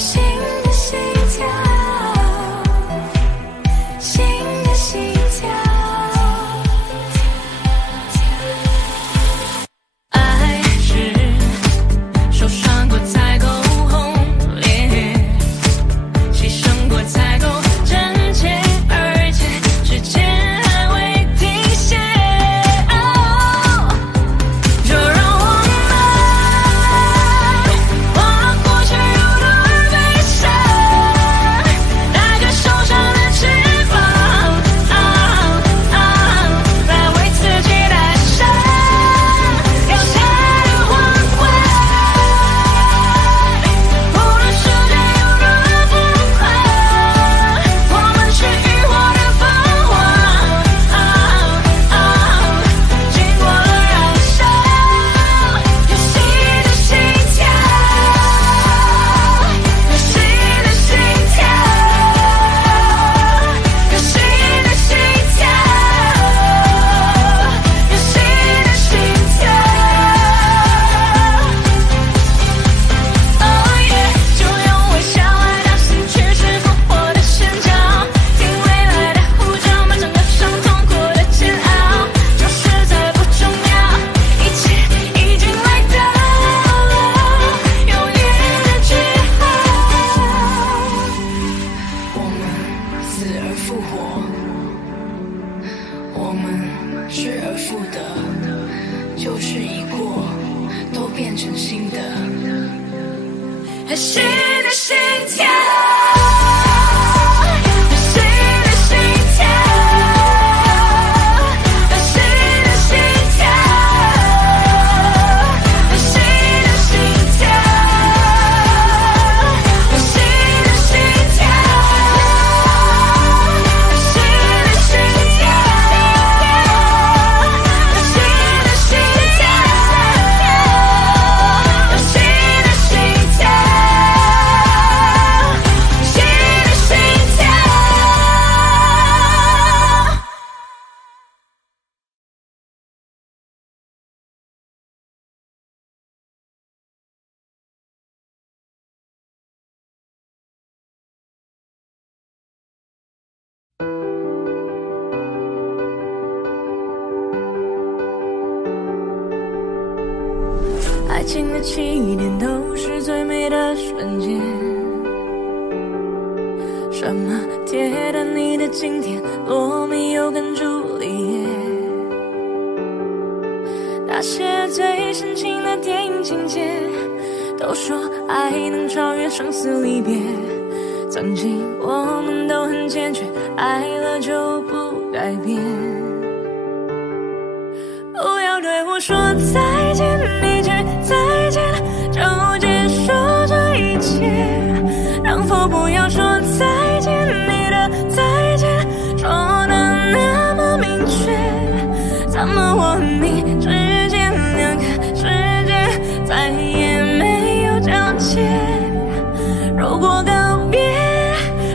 新的心跳。爱情的起点都是最美的瞬间，什么铁达尼的经典，罗密欧跟朱丽叶，那些最深情的电影情节，都说爱能超越生死离别。曾经我们都很坚决，爱了就不改变。不要对我说再见，一句再见就结束这一切，能否不要说再见，你的再见说得那么明确，怎么我和你之间两个世界再也没有交界，如果告别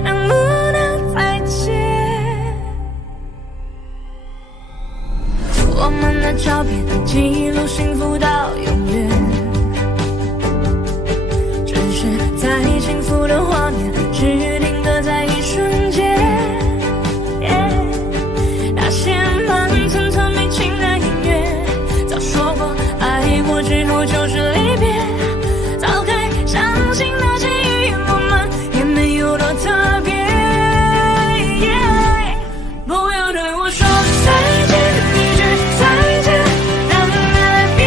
能不能再见，我们的照片记录幸福到永远，只是在幸福的画面只停格在一瞬间，那些慢吞吞没情的音乐早说过，爱过之后就是离别，早该相信那些与我们也没有多特别，不要对我说再见，一句再见让爱变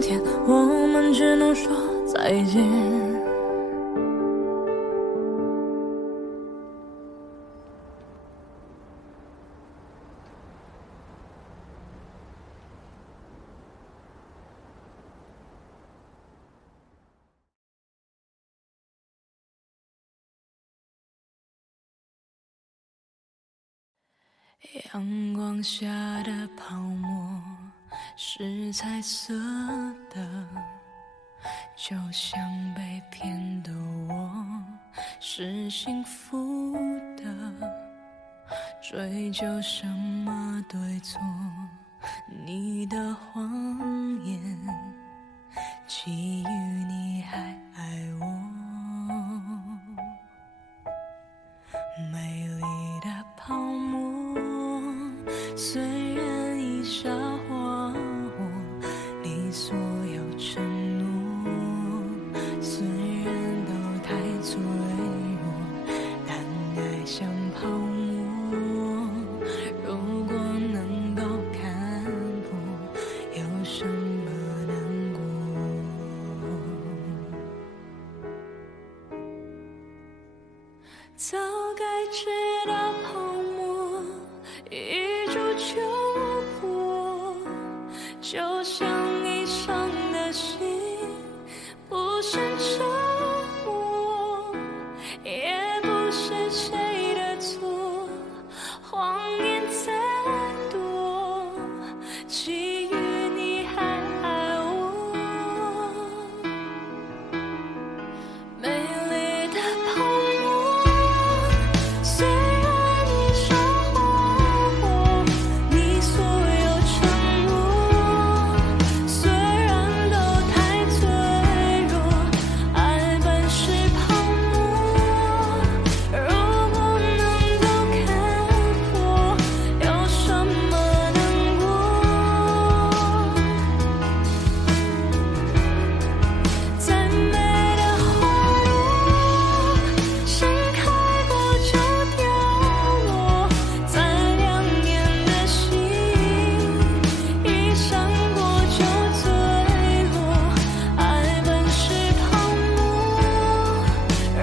今天，我们只能说再见。阳光下的泡沫是彩色的，就像被骗的我是幸福的。追究什么对错，你的谎言基于你还爱我。美丽的泡沫虽然已沙化我，你所有承诺虽然都太脆弱，但爱像泡沫，如果能够看破，有什么难过？早该知道泡沫一触就破，就像一伤的心不是折磨，也不是谁的错，谎言再多，基于你还爱我。美丽的泡沫虽然已烧化我，你所有承诺虽然都太脆弱，爱本是泡沫，如果能够看破，有什么难过？再美的花朵盛开过就凋落，再亮眼的星一闪过就坠落，爱本是泡沫，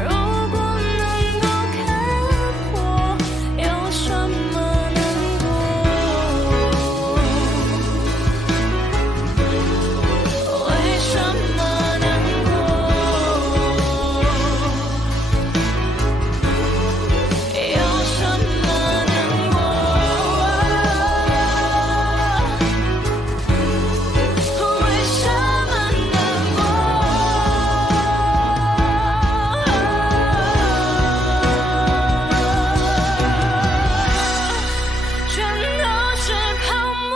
如果能够看破，有什么难过？为什么难过？有什么难过？为什么难过？全都是泡沫，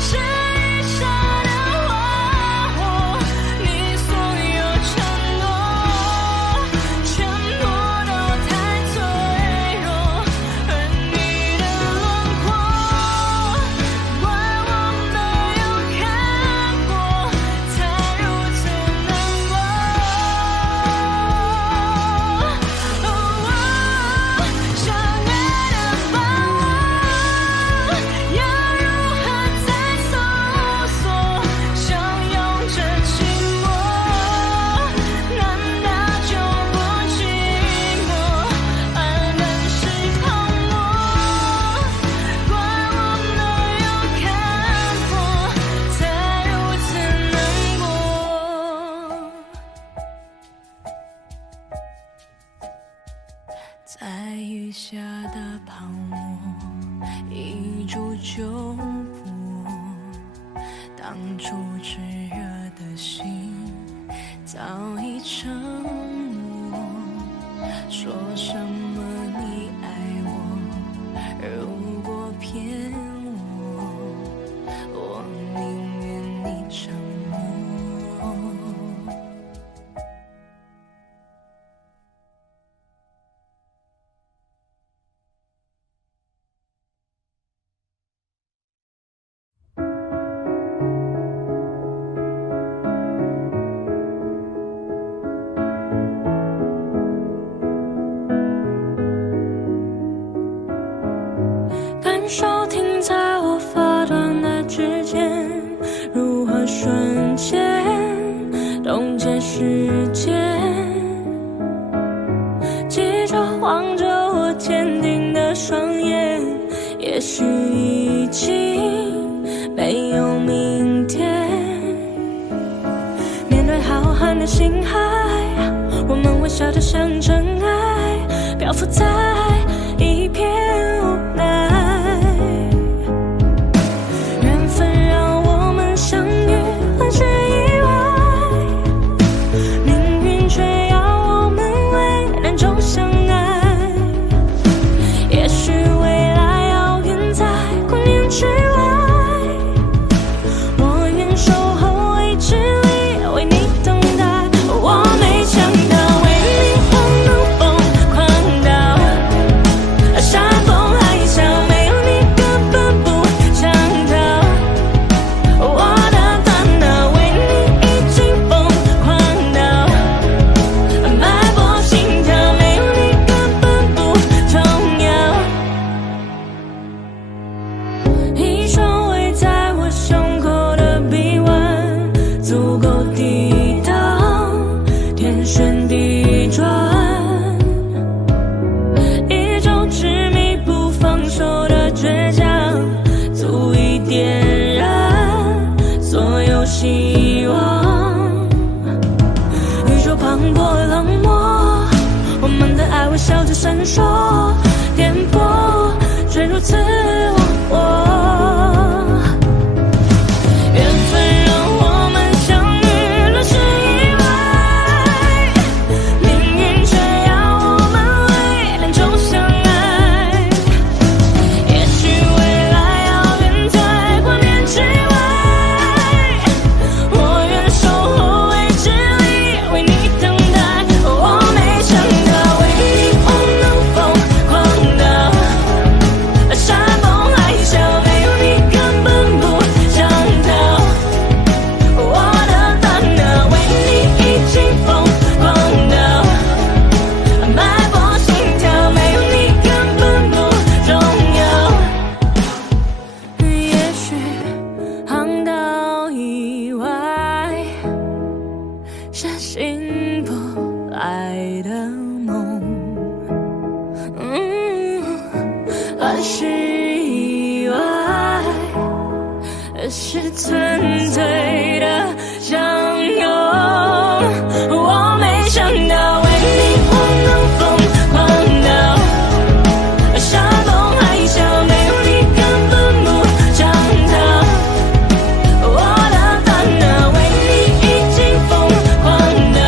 是一刹的花火，你所有承诺全部都太脆弱，而你的轮廓怪我没有看破，才如此难过。想爱的把握，要如何再搜索？相拥着寂寞，难道就不寂寞？爱本是泡沫，怪我没有看破，才如此难过。在雨下的泡沫一触就破，当初炽热的心早已沉默。说什么你爱我，如果骗我宁愿你沉默。瞬间冻结时间，记着望着我坚定的双眼，也许已经没有明天。面对浩瀚的星海，我们微笑着像尘埃，漂浮在一片无奈。缘分让我们相遇，很是意外，命运却要我们为难中相爱。也许未来遥远在光年之外，我愿守候未知里为你等待。我没想到为你我能疯狂到山崩海啸，没有你根本不想逃。我的大脑为你已经疯狂到脉搏心跳，没有你根本不重要。一双围在我胸口的臂弯，足够抵挡天旋地转，一种执迷不放手的倔强，足以点燃所有希望。宇宙磅礴冷漠，我们的爱微笑着闪烁，颠簸却如此忘我。缘分让我们相遇，乱世意外，命运却要我们为难中相爱。也许未来遥远在光年之外，我愿守候未知里为你等待。我没想到为你我能疯狂到山崩海啸，没有你根本不想逃。我的大脑为你已经疯狂到脉搏心跳，没有你根本不重要。也许航道以外是醒不来的梦，乱世以外是纯粹的相拥。我没想到为你我能疯狂到山崩海啸，没有你根本不想逃。我的大脑为你已经疯狂到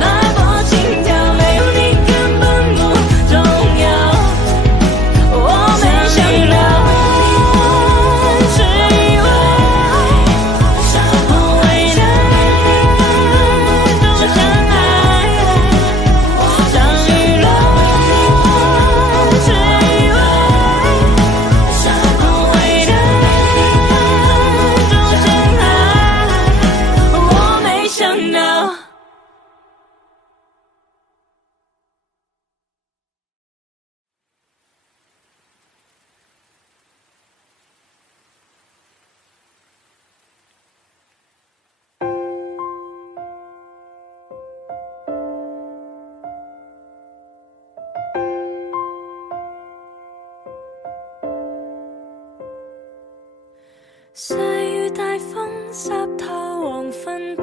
脉搏心跳，没有你根本不重要。我没想到是意外，为难中相爱，相遇了是意外，为难中相爱。我没想到。細雨大風濕透黃昏的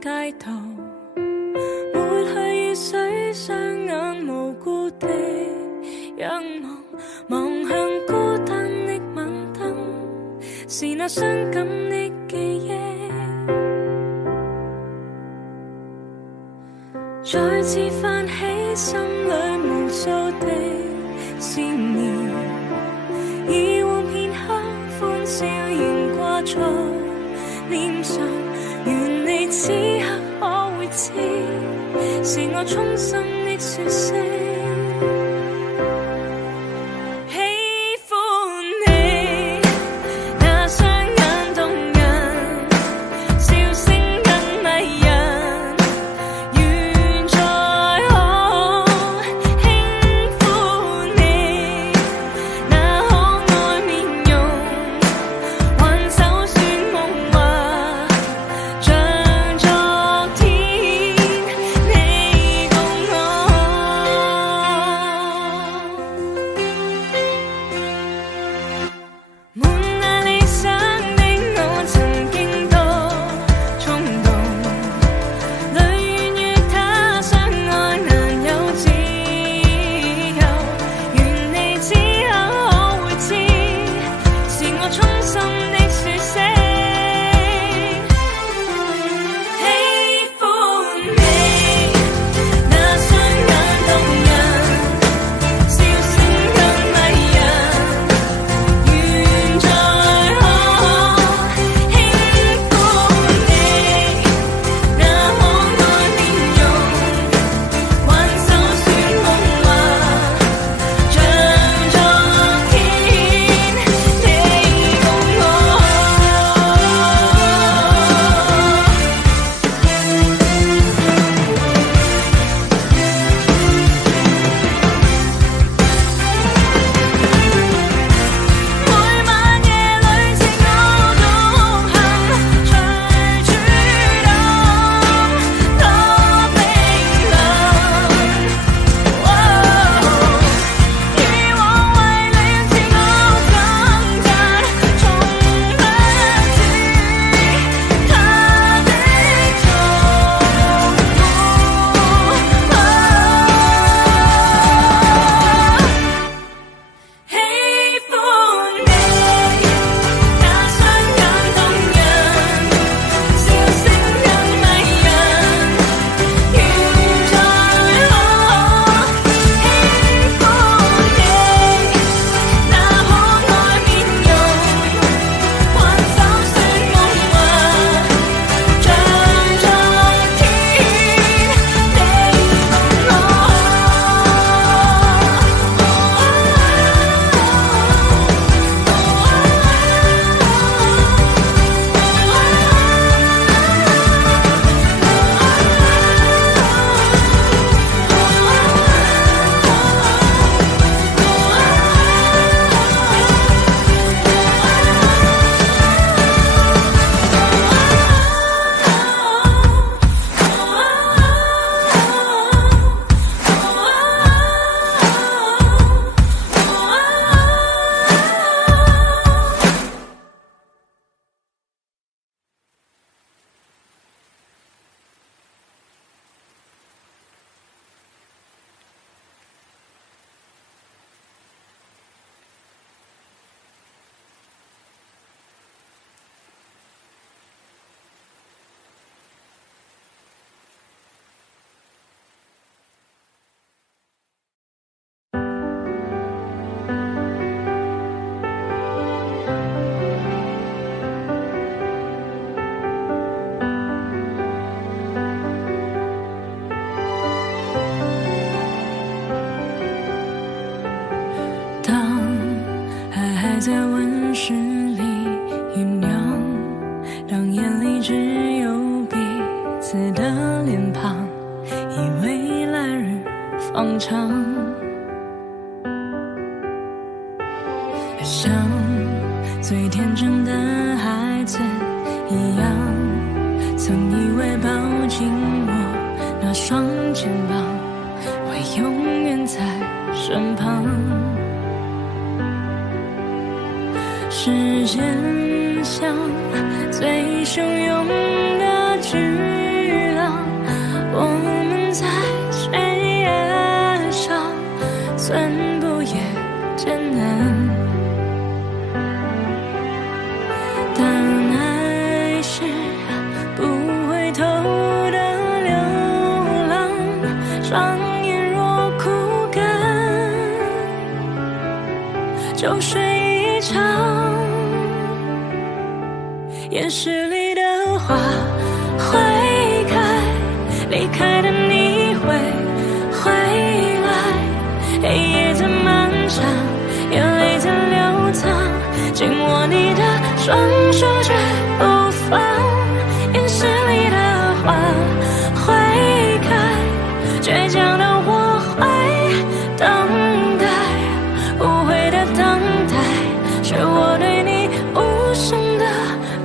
街道，抹去雨水，雙眼無辜地仰望，望向孤單的晚燈，是那傷感的記憶，再次泛起心裏無數的思念，以往片刻歡笑仍掛在臉上，願你此刻可會知，是我衷心的說聲。在温室里酝酿，当眼里只有彼此的脸庞，以为来日方长。像最天真的孩子一样，曾以为抱紧我那双肩膀，会永远在身旁。时间像最汹涌的巨浪，我们在悬崖上，寸步也艰难。但爱是不回头的流浪，双眼若枯干，就睡一场。岩石里的花会开，离开的你会回来。黑夜在漫长，眼泪在流淌，紧握你的双手绝不放。岩石里的花会开，倔强的我会等待，无悔的等待，是我对你无声的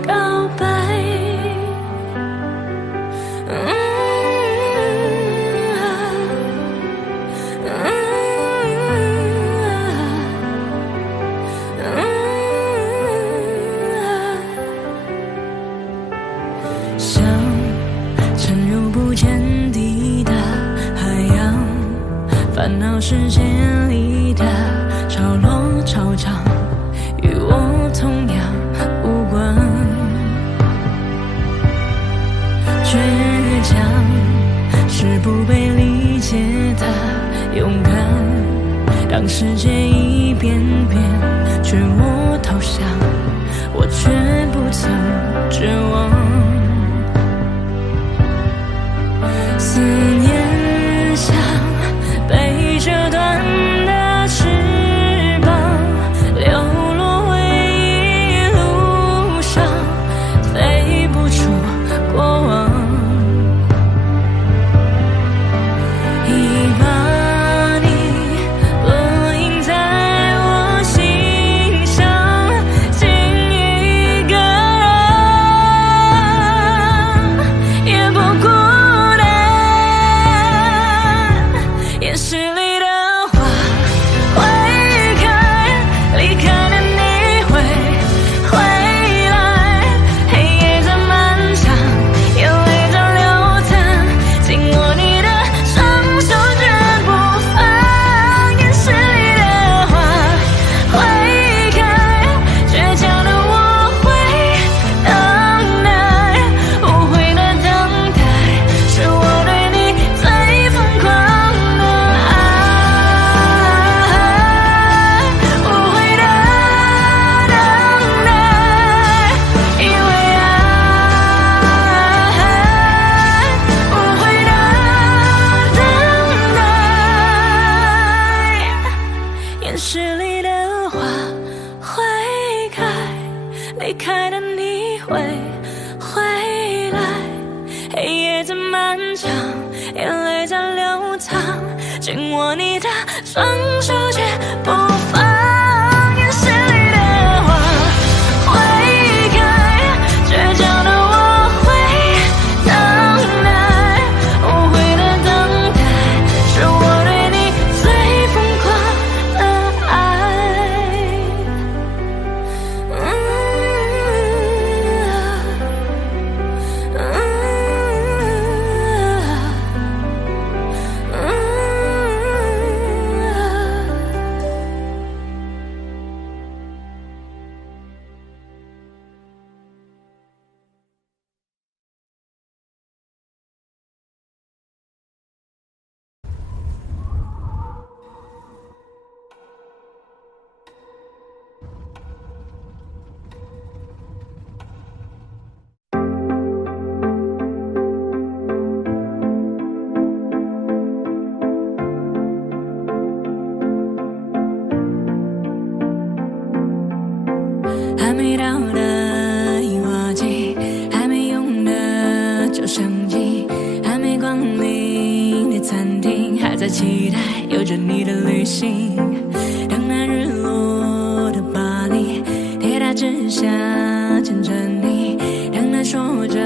告白。像沉入不见底的海洋，烦恼世界里的潮落潮涨，与我同样无关。倔强是不被理解的勇敢，当世界一遍遍劝我投降，我却不曾绝望。思念像被折断的翅膀，流落回忆路上，飞不出过往。已把你烙印在我心上，竟一个人也不孤单。岩石里的花会开，离开的你会回来。黑夜在漫长，眼泪在流淌，紧握你的双手绝不放。岩石里的花会开，倔强的我会等待，无悔的等待，是我对你最疯狂的爱。无悔的等待，因为爱。无悔的等待，岩石里的花会开，离开的你会回来。黑夜在漫长，眼泪在流淌，紧握你的双手绝不放。岩石里的花会开，倔强的我会等待，无悔的等待，是我对你最疯狂的爱。期待，有着你的旅行。等那日落的巴黎，铁塔之下牵着你，等待说着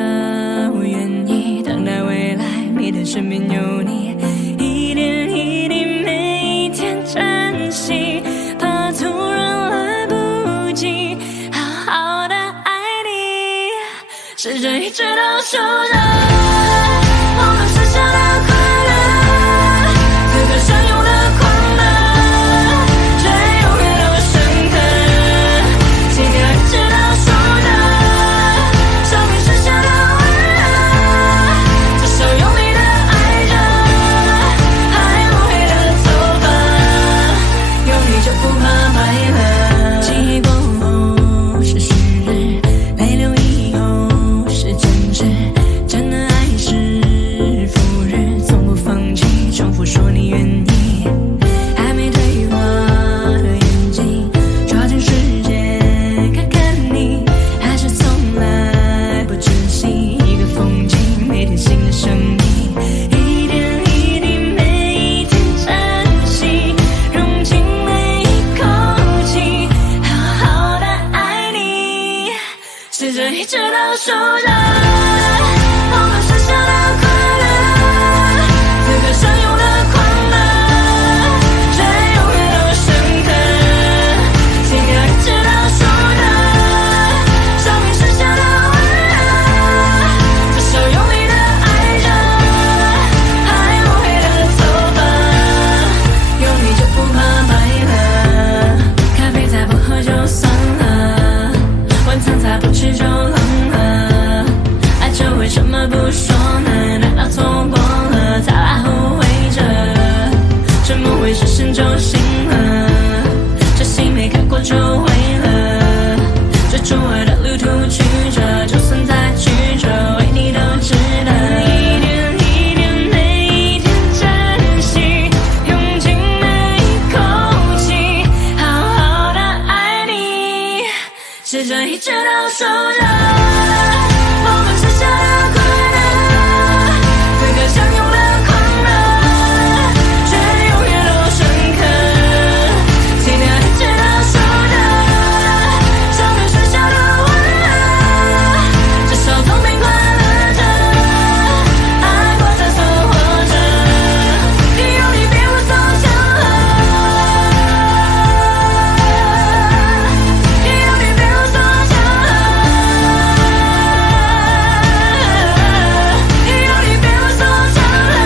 我愿意，等待未来你的身边有你，一点一滴每一天珍惜，怕突然来不及好好的爱你，试着一直都守着我们剩下的快乐，此刻相拥的快乐，却永远都深刻，期待一直都守着生命剩下的温热，这首用力的爱着，还不黑的头发，有你就不怕白了。记忆过后是虚日，泪流以后是真挚，真的爱是赴日，从不放弃，重复说你愿意，还没退化的眼睛，抓紧时间看看你，还是从来不珍惜一个风景，每天新的生命，一点一滴每一天珍惜，融进每一口气，好好的爱你，试着一直都守着我们剩下的快乐，此刻相拥的快乐，却永远都深刻，期待一直都守着生命剩下的温热，这首用力的爱着，还不黑的头发，有你就不怕白了，咖啡再不喝就算了，晚餐再不吃就冷了，爱着为什么不说呢？难道错过了才来后悔着？沉默会是深就醒了，这戏没看过就毁了，追逐爱的旅途曲折，就算再曲折，为你都值得。一点一点每一天珍惜，用尽每一口气，好好的爱你，试着一直都守着我们剩下的快乐，此刻相拥的快乐，却永远都深刻，期待一直都守着生命剩下的温热，至少总比快乐着爱过才算活着，有你别无所求了，有你别无所求了，有你别无所求了，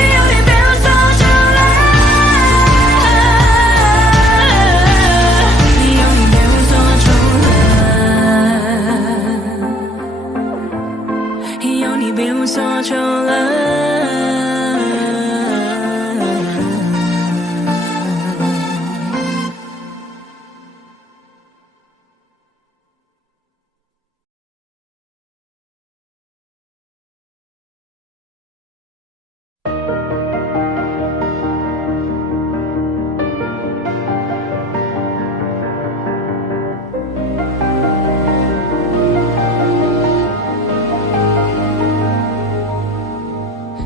有你别无所求了，有你别无所求了，有你别无所求了。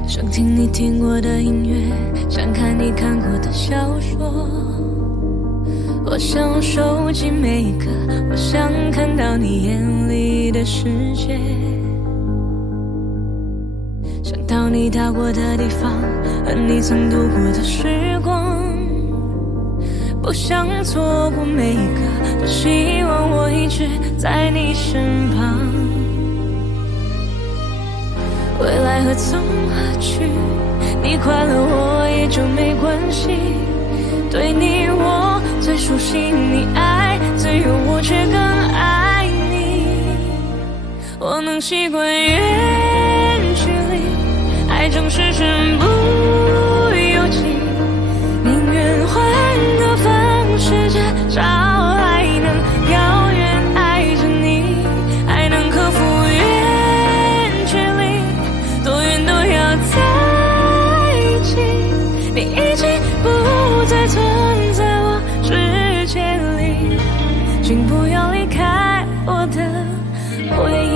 想听你听过的音乐，想看你看过的小说，我想收集每一个，我想看到你眼里的世界，想到你到过的地方和你曾度过的时光，不想错过每一个，多希望我一直在你身旁，未来何从何去，你快乐我也就没关系，对你我最熟悉，你爱最有我却更爱你，我能习惯远距离，爱总是身不由己，宁愿换个方式至少还能遥远爱着你，还能克服远距离，多远都要在一起，你已经不再存在我世界里，请不要离开我的回忆。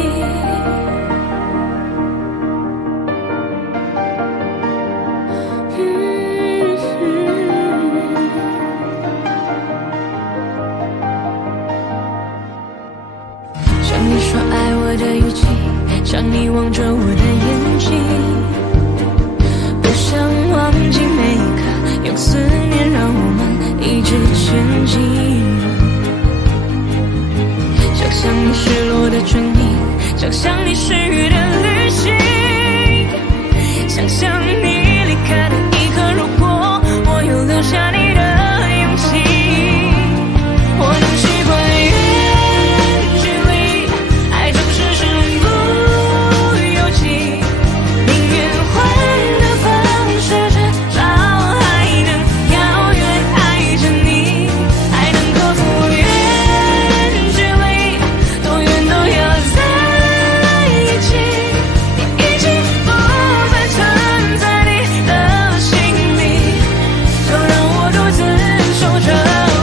说爱我的语气，像你望着我的眼睛，不想忘记每一刻，用思念让我们一直前进。想象你失落的唇印，想象你失语的旅行，想象你离开的一刻，如果我有留下你的勇气，我能习惯远距离，爱总是身不由己，宁愿换个方式至少还能遥远爱着你，还能克服远距离，多远都要在一起，你已经不再存在你的心里，就让我独自守着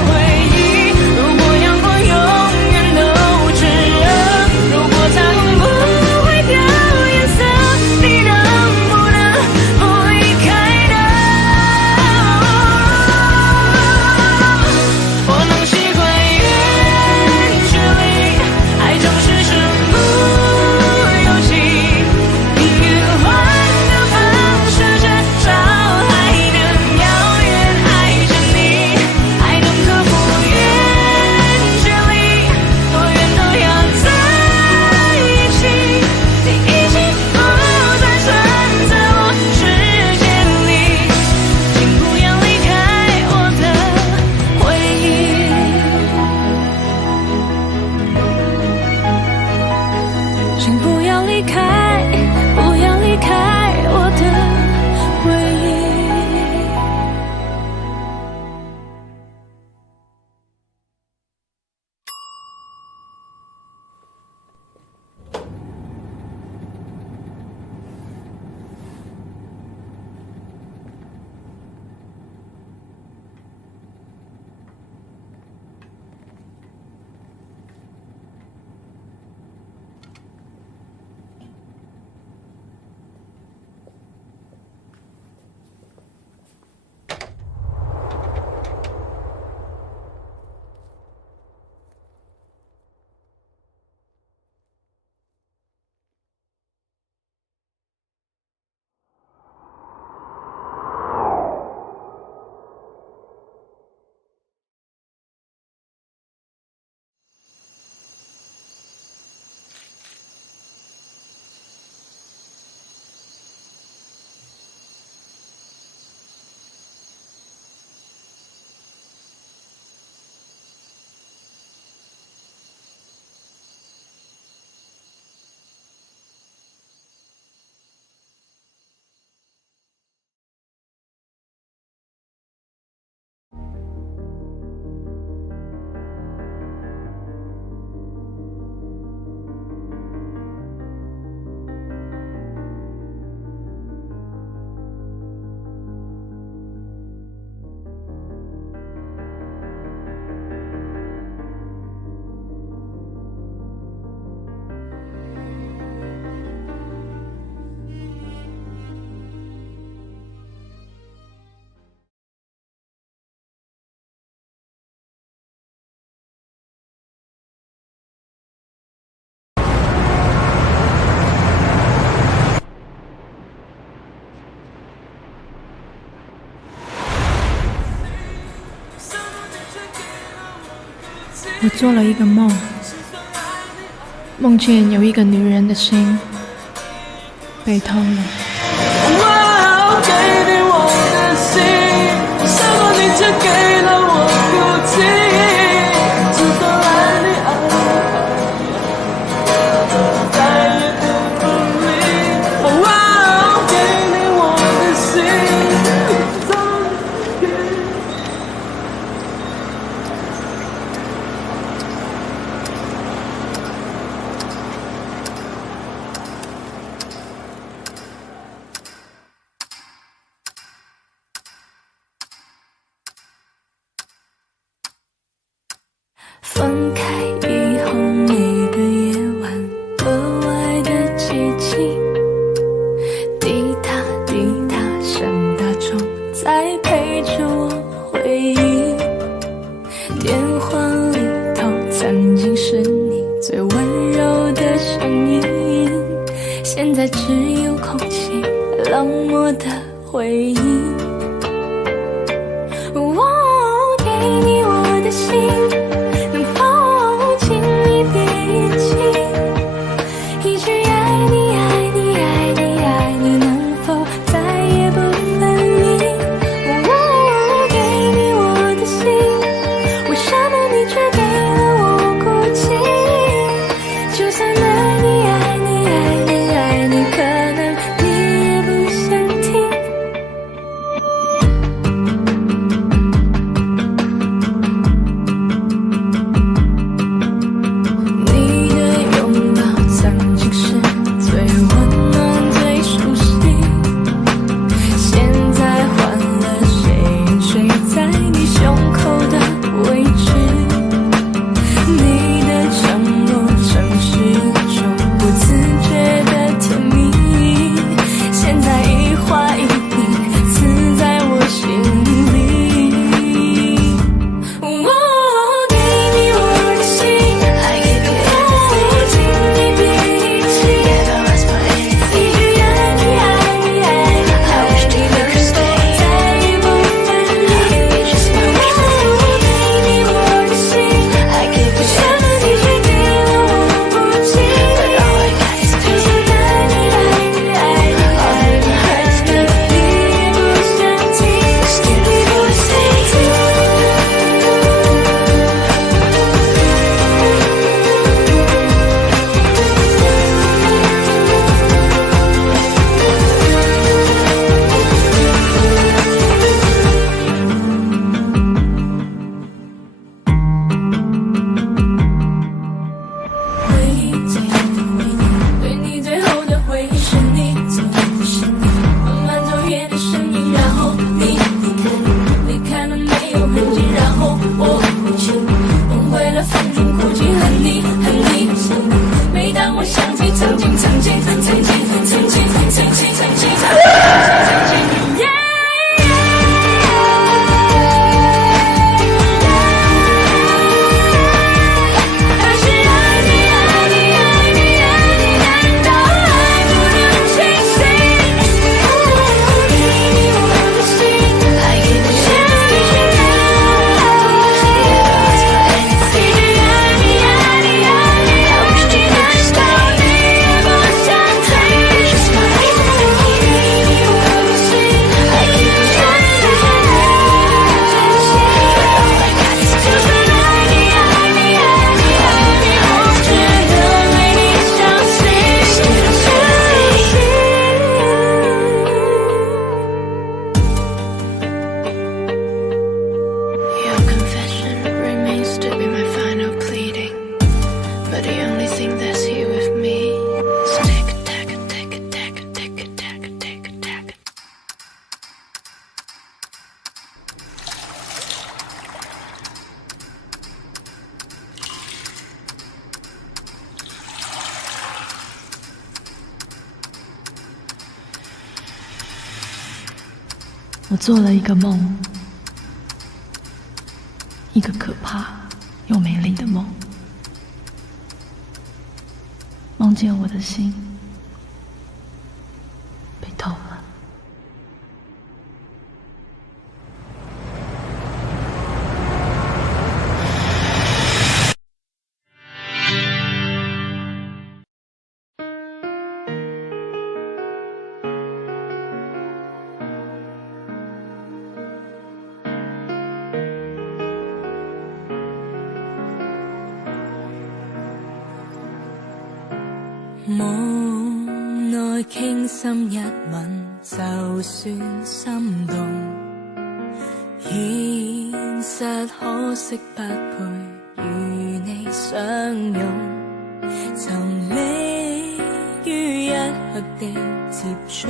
回忆。如果阳光永远都炽热，如果彩虹不会掉颜色，你能不能不离开呢？我能习惯远距离，爱总是身不由己，宁愿换个方式，至少还能遥远爱着你，还能克服远距离，多远都要在一起，你已经不再存在我世界里，请不要离开我的回忆，请不要离开，不要离开我的回忆。我做了一个梦，梦见有一个女人的心被偷了。哇，给你我的心，什么你却给了我哭泣，直到爱你爱我，再也不分离。哇，给你我的心，终于。分开以后，每个夜晚格外的寂静，滴答滴答，像大钟在陪着我回忆。电话里头曾经是你最温柔的在只有空气冷漠的回忆。我给你我的心，能否轻易别遗弃？一句爱你爱你爱你爱你，能否再也不分离？我给你我的心，为什么你却给了我孤寂？就算爱你爱你爱你爱你，可能你也不想听。你的拥抱曾经是最温暖最熟悉，现在换了谁睡在你胸口的位置？你的承诺城市中不自觉的甜蜜，现在一花一影刺在我心里。我给你我的心，能否轻易别遗弃？一句爱你爱你爱你爱你，能否再也不分离？我给你我的心，为什么你却给了我孤寂？就算爱你爱你爱你爱你，可能你也不想听，你不想听。回忆最后的回忆，对你最后的回忆，是你走的是你，慢慢走远的身影，然后你离开了没有痕迹，然后我哭泣，崩溃了放纵哭泣，恨你恨你恨你。每当我想起曾经曾经曾经曾经曾经曾经曾经。还是爱你爱你爱你爱你，难道还不能清醒？我给你我的心，为什么你却给了我孤寂？一句爱你爱你爱你爱你，难道你也不想听？我给你我的心，为什么你却给了我真心？就算爱你爱你爱你爱你，我只能为你相信。Your confession remains to be my final pleading, but the only thing that's here with me is tick tack tick tack tick tack tick tack. 我做了一个梦，一个可怕又美丽的梦，梦见我的心被偷了。夢內傾心一吻，就算心動。現實可惜不配與你相擁，沉溺於一刻的接觸，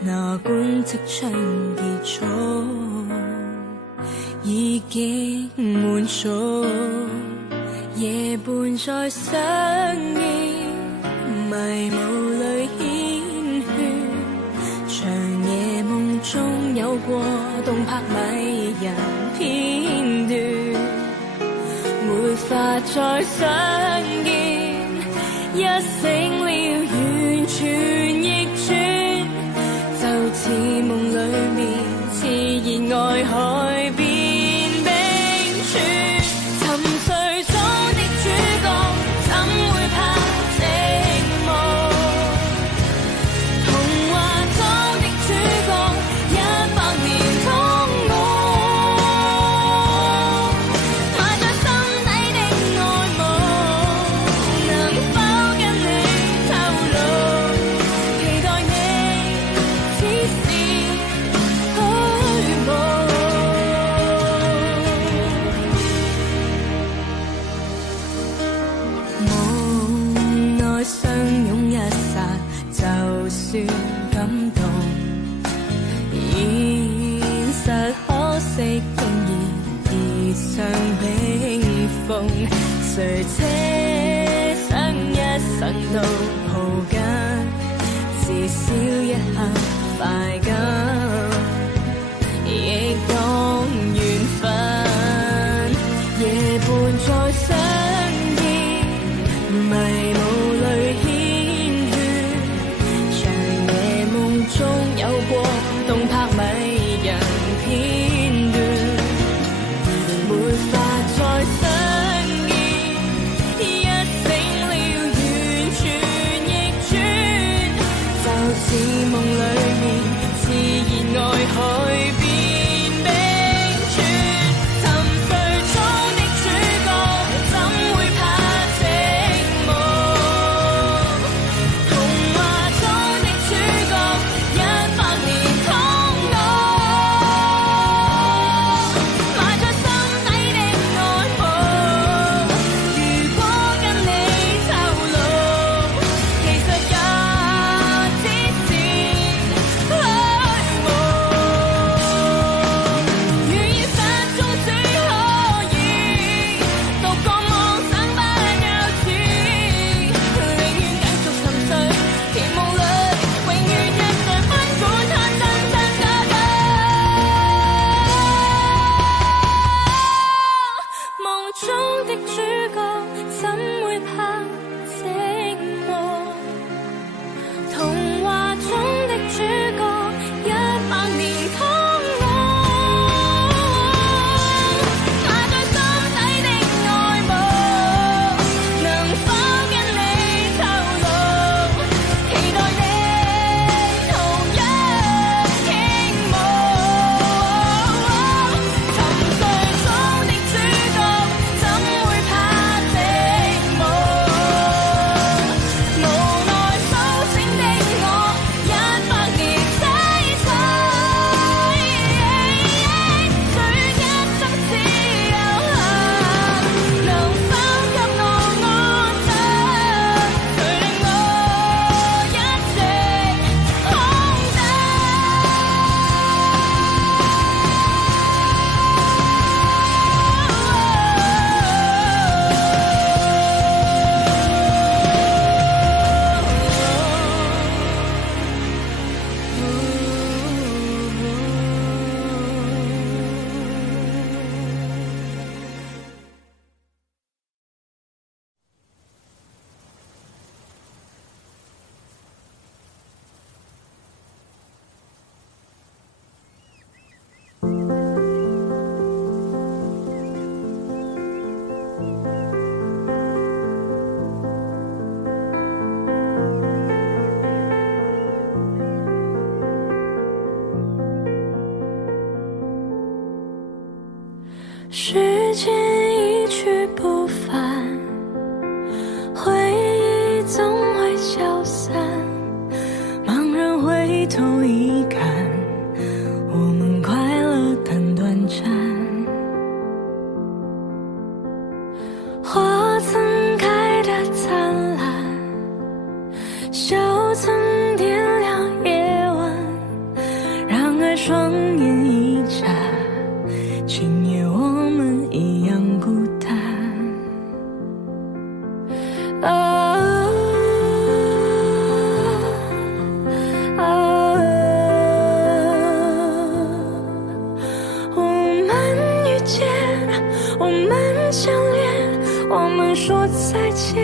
哪管即將結束，已經滿足。夜伴再相依，迷霧裏牽血，長夜夢中有過動魄迷人片段，沒法再相見，一醒了完全轉逆轉，就似夢裏面熾熱愛海變冰川。沉睡中的主角，怎會怕寂寞？童話中的主角，100年通我，埋在心底的愛慕，能否跟你透露？期待你只是虛無。夢內相擁一剎，就算感動，現實可惜經已跌上冰封。誰奢想一生都抱緊，至少一刻快感，亦講緣分，夜伴再相見，迷霧裏牽血，長夜夢中有過動魄迷人片段，沒法再相見，一醒了完全逆轉，就似夢裏面熾熱愛海變冰川。沉睡中的主角，怎會怕寂寞？童話中的主角，100年通我，埋在心底的愛慕。如果跟你透露，其實也只是虛無。如現實中只可以獨個妄想不休止，寧願繼續沉睡，甜夢裏永遠一對，不管它真真假假。夢中的主角，怎會怕寂寞？童話中的主角，100年通我，埋在心底的愛慕，能否跟你透露？期待你同樣傾慕。沉睡中的主角，怎會怕寂寞？無奈蘇醒的我，100年擠取，最一生只有限，能否給我安枕？誰令我一直空等？时间一去不返，回忆总会消散。茫然回头一看，我们快乐但短暂。花曾开得灿烂，笑曾点亮夜晚。然而双眼一眨，今夜我们一样孤单。我们遇见，我们相恋，我们说再见。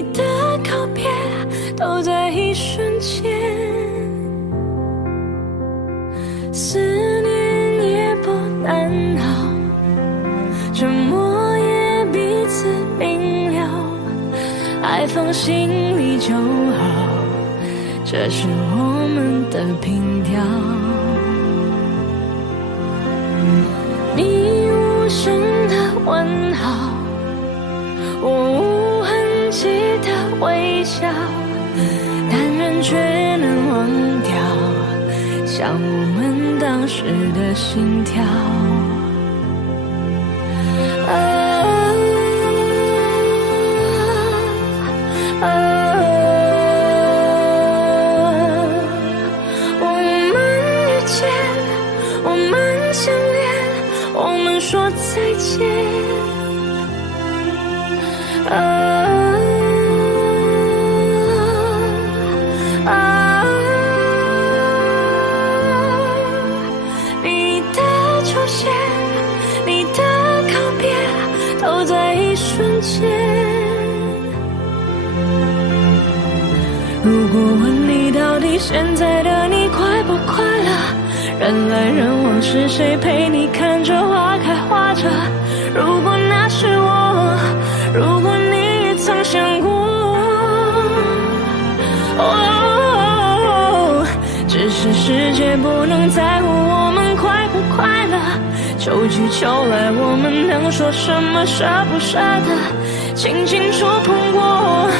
你的告别都在一瞬间，思念也不难熬，沉默也彼此明了，爱放心里就好，这是我们的凭条。你无声的问好，我无痕迹的微笑，但人却能忘掉像我们当时的心跳。我们遇见，我们相恋，我们说再见。你的出现，你的告别，都在一瞬间。如果问你到底现在的你快不快乐，人来人往是谁陪你看着花开花着？如果那是我，如果你也曾想过，只是世界不能在乎我们快不快乐，秋去秋来我们能说什么舍不舍得，轻轻触碰过，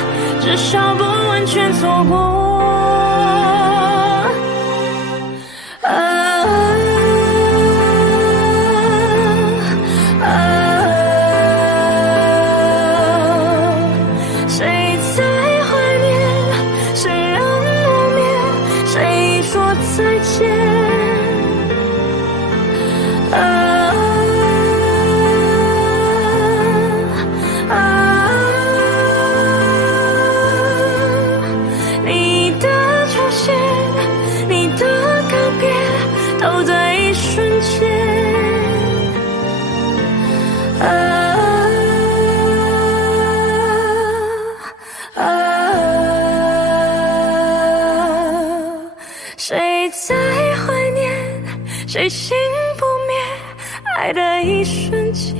至少不完全错过。谁在怀念，谁让磨灭，谁说再见。你的出现，你的告别，都在一瞬间。谁在怀念，谁心不灭，爱的一瞬间。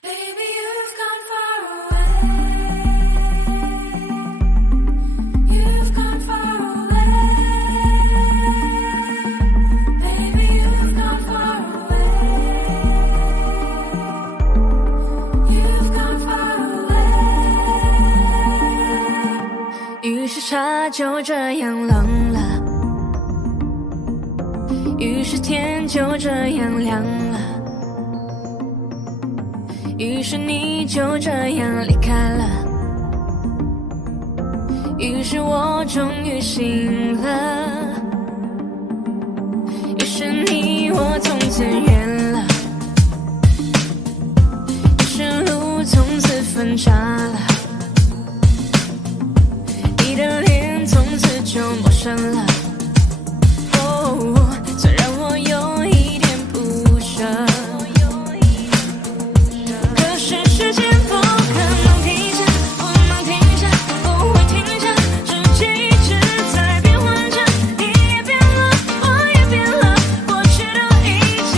Baby, you've gone far away. You've gone far away. Baby, you've gone far away. You've gone far away. 于是茶就这样冷了，于是天就这样凉了，于是你就这样离开了，于是我终于醒了，于是你我从此远了，于是路从此分岔了，你的脸从此就陌生了。虽然我有一点不舍，时间不可能停下，不能停下，不会停下，世界一直在变换着，你也变了，我也变了，过去都已经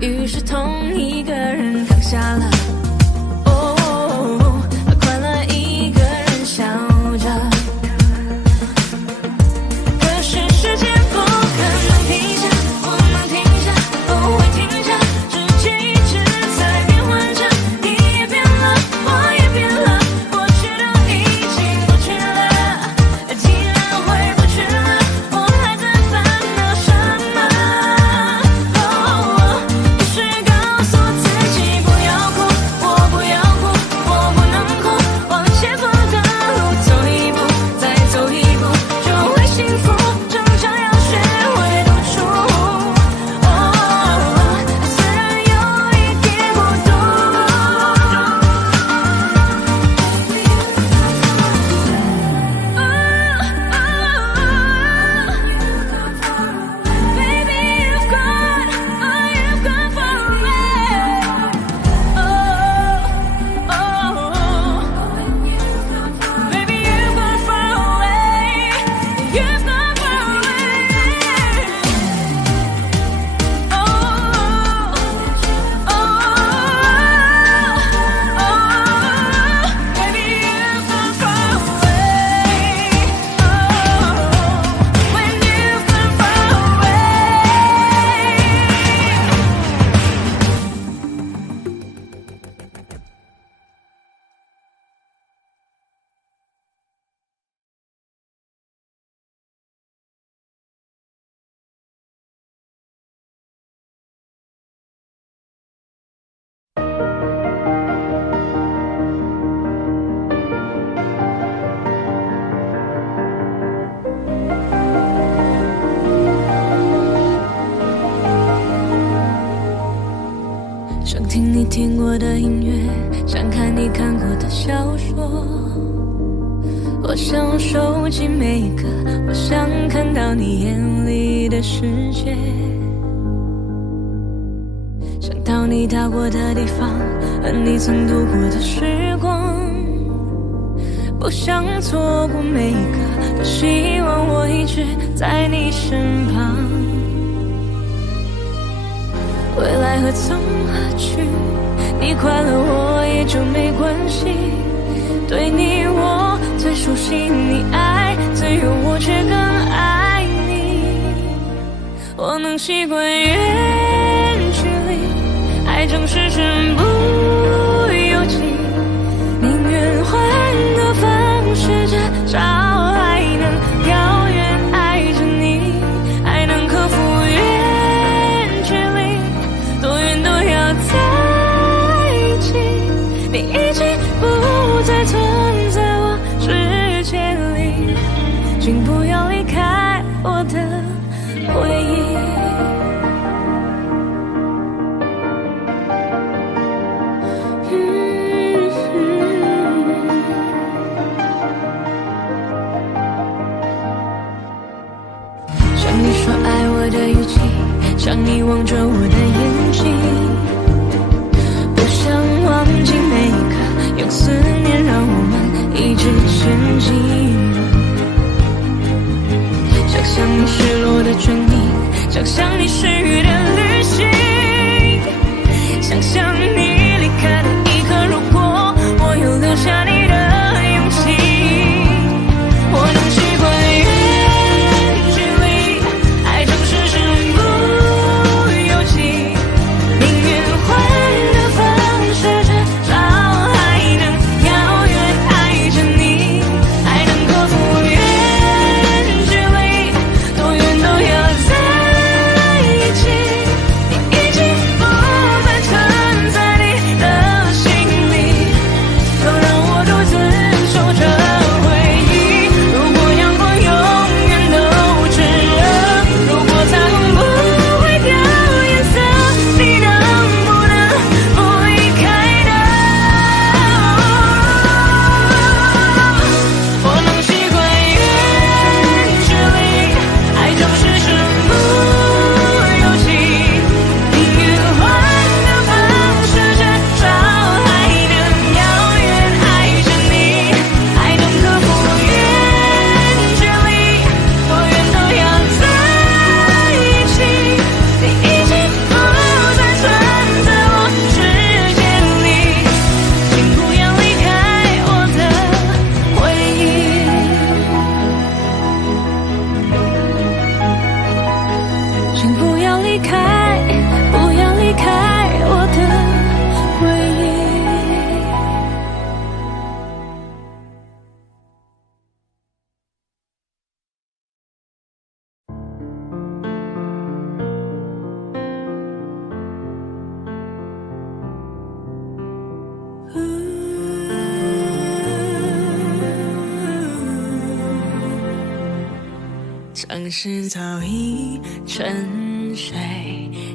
于是同一个人躺下了。快乐一个人笑着。可是时间不可能停下，不能停下，不会停下，世界一直在变换着，你也变了，我也变了，过去的已经过去了，既然回不去了，我还在烦恼什么？于是告诉自己不要哭，我不要哭，我不能哭，往前方的路走一步，再走一步，就会幸福，成长要学会独处。虽然有一点孤独。Baby, you've gone, you've gone far away. Baby, you've gone far away. You've gone far away. Baby, you've gone far away. When you've gone far away. 想听你听过的音乐，想看你看过的小说。我想收集每一个，我想看到你眼里的世界。想到你到过的地方，和你曾度过的时光。不想错过每一个，多希望我一直在你身旁。未来何从何去，你快乐我也就没关系。对你我最熟悉，你爱最有我却更爱你。我能习惯远距离，爱正是身不由己，宁愿换个方式至少还能遥远爱着你，还能克服远距离，多远都要在一起。你已经不再存在我世界里，请不要离开我的回忆。像你说爱我的语气，像你望着我的眼睛，不想忘记每一刻，用思念让我们一直前进。想象你失落的唇印，想象你失语的旅行，想象你离开的一刻，如果我有留下你的勇气，我能习惯远距离，爱正是身不由己，宁愿换个方式，至少还能遥远爱着你，还能克服远距离，多远都要在一起。城市早已沉睡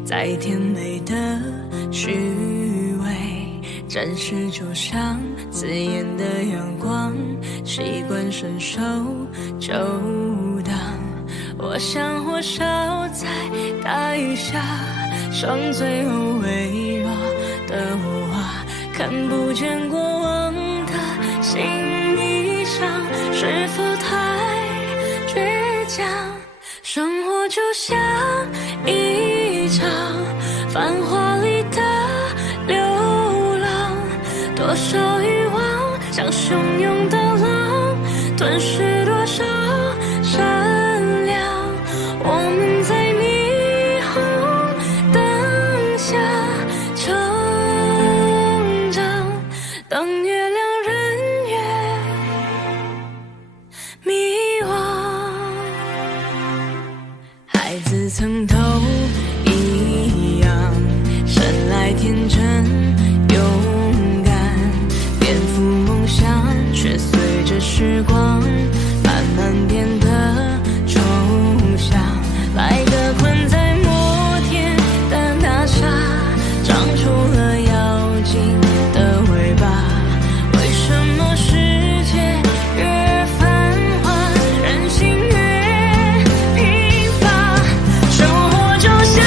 在甜美的虚伪，真实就像刺眼的阳光，习惯伸手就挡。我想火烧在盖下，伤最后微弱的我啊，看不见过往的心一场，是否太倔强？生活就像一场繁华里的流浪，多少欲望像汹涌的浪，吞噬多少善良。我们在霓虹灯下成长，当月亮人越迷惘。孩子曾都一样，生来天真勇敢，颠覆梦想，却随着时光慢慢变得抽象。来个困在摩天的大厦，长出了妖精的尾巴。为什么世界越繁华，人心越贫乏？生活就像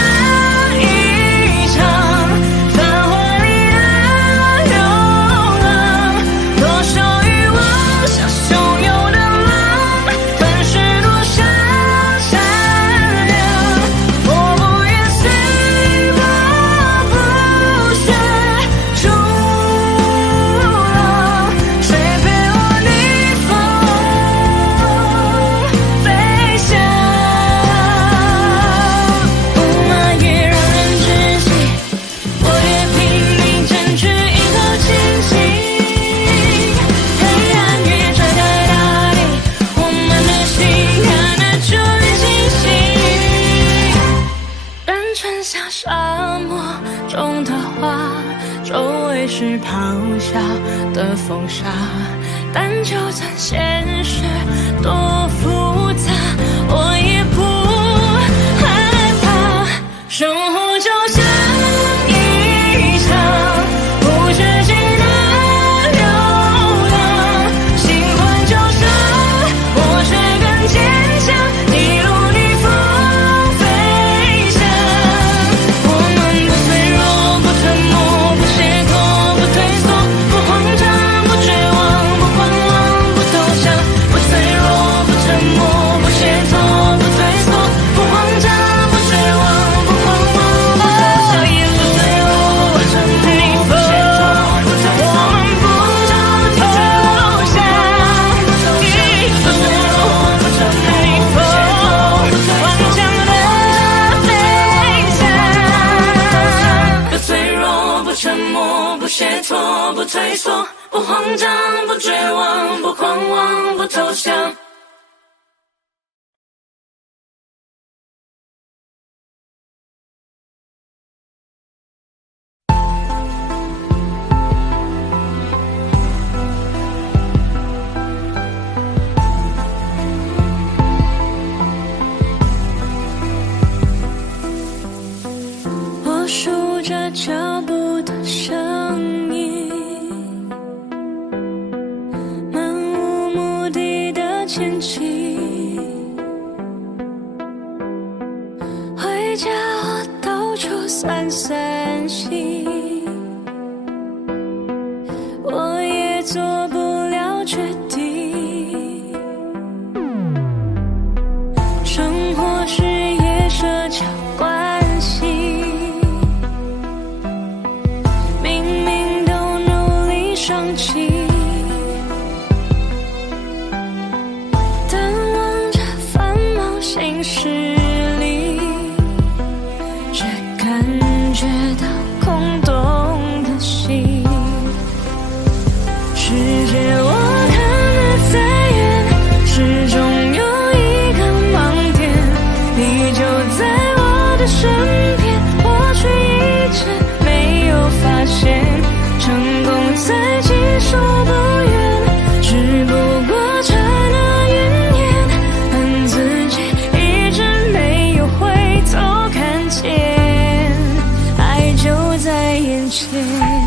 一场繁华里的流浪，多少欲望像汹涌的浪，吞噬多少善良。我不愿随波不学逐浪，谁陪我逆风飞翔？雾霾越让人窒息，我越拼命争取一口清醒。黑暗越遮盖大地，我们的心看得就越清晰。人生像沙漠中的花，周围是咆哮的风沙，但就算现实多复杂，我也不害怕。生活就像一场无止境的流浪，心换旧伤，我却更坚强，一路逆风飞翔。我们不脆弱，不沉默，不懈怠，不退缩，不慌张，不绝望，不狂妄，不投降。不脆弱，不沉默，不懈怠，不退缩，不慌张，不绝望，不狂妄，不投降。一路随我完成逆风，我们不投降。一路随我完成逆风，顽强的飞翔。不脆弱，不沉默，不懈怠，不退缩，不慌张，不绝望，不狂妄，不投降。我数着脚步的声音，漫无目的的前进。回家我到处散散心，我也做不了决定。生活是夜社交关系，明明都努力上进，但望着繁忙行事里，却感觉到空洞的心。世界我看得再远，始终有一个盲点，你就在我的身边，我却一直没有发现。成功在技术不远，只不过差那远远，恨自己一前。